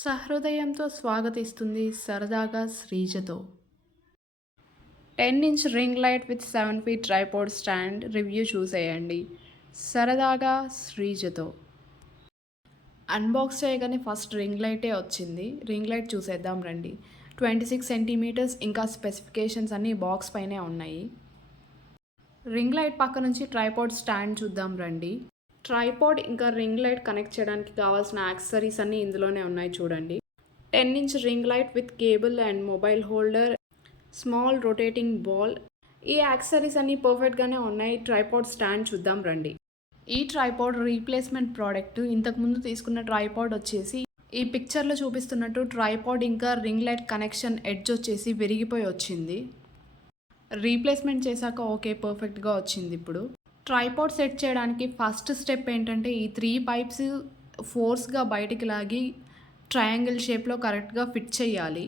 సహృదయంతో స్వాగతిస్తుంది సరదాగా శ్రీజతో. 10-inch ring light with 7 feet tripod stand review చూసేయండి. సరదాగా శ్రీజతో. అన్బాక్స్ చేయగానే ఫస్ట్ రింగ్ లైటే వచ్చింది. రింగ్ లైట్ చూసేద్దాం రండి. 26 సెంటీమీటర్స్ ఇంకా స్పెసిఫికేషన్స్ అన్నీ బాక్స్ పైనే ఉన్నాయి. రింగ్ లైట్ పక్క నుంచి ట్రైపాడ్ స్టాండ్ చూద్దాం రండి. ట్రైపాడ్ ఇంకా రింగ్ లైట్ కనెక్ట్ చేయడానికి కావాల్సిన యాక్సెసరీస్ అన్నీ ఇందులోనే ఉన్నాయి చూడండి. 10-inch ring light with cable and mobile holder, small rotating ball. ఈ యాక్సెసరీస్ అన్నీ పర్ఫెక్ట్గానే ఉన్నాయి. ట్రైపాడ్ స్టాండ్ చూద్దాం రండి. ఈ ట్రైపాడ్ రీప్లేస్మెంట్ ప్రోడక్ట్. ఇంతకుముందు తీసుకున్న ట్రైపాడ్ వచ్చేసి ఈ పిక్చర్లో చూపిస్తున్నట్టు ట్రైపాడ్ ఇంకా రింగ్ లైట్ కనెక్షన్ ఎడ్జ్ వచ్చేసి విరిగిపోయి వచ్చింది. రీప్లేస్మెంట్ చేశాక ఓకే పర్ఫెక్ట్గా వచ్చింది. ఇప్పుడు ట్రైపాడ్ సెట్ చేయడానికి ఫస్ట్ స్టెప్ ఏంటంటే ఈ 3 పైప్స్ ఫోర్స్గా బయటికి లాగి ట్రయాంగిల్ షేప్లో కరెక్ట్గా ఫిట్ చేయాలి.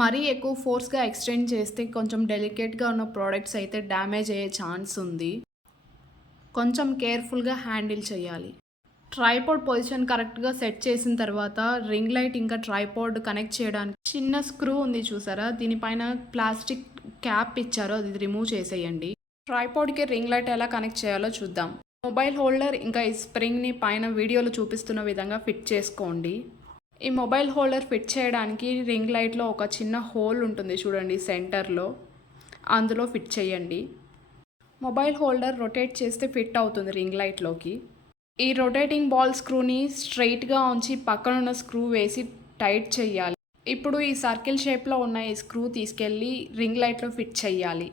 మరీ ఎక్కువ ఫోర్స్గా ఎక్స్టెండ్ చేస్తే కొంచెం డెలికేట్గా ఉన్న ప్రోడక్ట్స్ అయితే డ్యామేజ్ అయ్యే ఛాన్స్ ఉంది. కొంచెం కేర్ఫుల్గా హ్యాండిల్ చేయాలి. ట్రైపాడ్ పొజిషన్ కరెక్ట్గా సెట్ చేసిన తర్వాత రింగ్ లైట్ ఇంకా ట్రైపాడ్ కనెక్ట్ చేయడానికి చిన్న స్క్రూ ఉంది చూసారా, దీనిపైన ప్లాస్టిక్ క్యాప్ ఇచ్చారో అది రిమూవ్ చేసేయండి. ట్రైపాడ్కి రింగ్ లైట్ ఎలా కనెక్ట్ చేయాలో చూద్దాం. మొబైల్ హోల్డర్ ఇంకా ఈ స్ప్రింగ్ని పైన వీడియోలో చూపిస్తున్న విధంగా ఫిట్ చేసుకోండి. ఈ మొబైల్ హోల్డర్ ఫిట్ చేయడానికి రింగ్ లైట్లో ఒక చిన్న హోల్ ఉంటుంది చూడండి సెంటర్లో, అందులో ఫిట్ చేయండి. మొబైల్ హోల్డర్ రొటేట్ చేస్తే ఫిట్ అవుతుంది రింగ్ లైట్లోకి. ఈ రొటేటింగ్ బాల్ స్క్రూని స్ట్రైట్గా ఉంచి పక్కనున్న స్క్రూ వేసి టైట్ చేయాలి. ఇప్పుడు ఈ సర్కిల్ షేప్లో ఉన్న ఈ స్క్రూ తీసుకెళ్ళి రింగ్ లైట్లో ఫిట్ చేయాలి.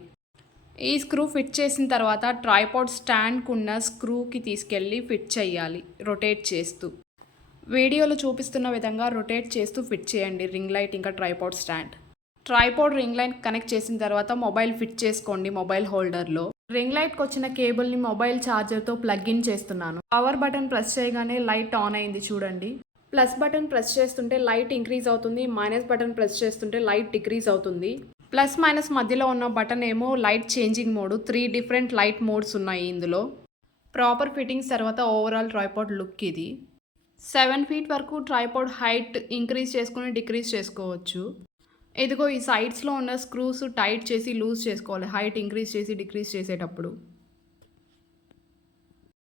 ఈ స్క్రూ ఫిట్ చేసిన తర్వాత ట్రైపాడ్ స్టాండ్కు ఉన్న స్క్రూకి తీసుకెళ్ళి ఫిట్ చేయాలి రొటేట్ చేస్తూ. వీడియోలో చూపిస్తున్న విధంగా రొటేట్ చేస్తూ ఫిట్ చేయండి రింగ్ లైట్ ఇంకా tripod stand. Tripod ring light connect చేసిన తర్వాత మొబైల్ ఫిట్ చేసుకోండి మొబైల్ హోల్డర్లో. రింగ్ లైట్కి వచ్చిన కేబుల్ని మొబైల్ ఛార్జర్తో ప్లగ్ ఇన్ చేస్తున్నాను. పవర్ బటన్ ప్రెస్ చేయగానే లైట్ ఆన్ అయింది చూడండి. ప్లస్ బటన్ ప్రెస్ చేస్తుంటే లైట్ ఇంక్రీజ్ అవుతుంది, మైనస్ బటన్ ప్రెస్ చేస్తుంటే లైట్ డిక్రీజ్ అవుతుంది. ప్లస్ మైనస్ మధ్యలో ఉన్న బటన్ ఏమో light changing mode. 3 different light modes ఉన్నాయి ఇందులో. ప్రాపర్ ఫిట్టింగ్స్ తర్వాత ఓవరాల్ ట్రైపాడ్ లుక్ ఇది. 7 ఫీట్ వరకు ట్రైపాడ్ హైట్ ఇంక్రీజ్ చేసుకుని డిక్రీజ్ చేసుకోవచ్చు. ఇదిగో ఈ సైడ్స్లో ఉన్న స్క్రూస్ టైట్ చేసి లూజ్ చేసుకోవాలి హైట్ ఇంక్రీజ్ చేసి డిక్రీజ్ చేసేటప్పుడు.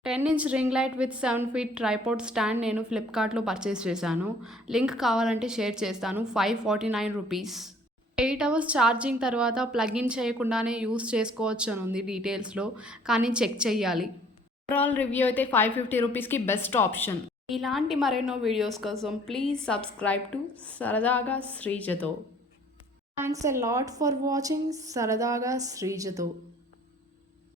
10-inch ring light with 7 feet tripod stand నేను ఫ్లిప్కార్ట్లో పర్చేస్ చేశాను. లింక్ కావాలంటే షేర్ చేస్తాను. 549 రూపీస్. 8 అవర్స్ ఛార్జింగ్ తర్వాత ప్లగ్-ఇన్ చేయకుండానే యూస్ చేసుకోవచ్చు అని ఉంది డీటెయిల్స్లో, కానీ చెక్ చేయాలి. ఓవరాల్ రివ్యూ అయితే 550 రూపీస్కి బెస్ట్ ఆప్షన్. ఇలాంటి మరెన్నో వీడియోస్ కోసం ప్లీజ్ సబ్స్క్రైబ్ టు సరదాగా శ్రీజతో. Thanks a lot for watching సరదాగా శ్రీజతో.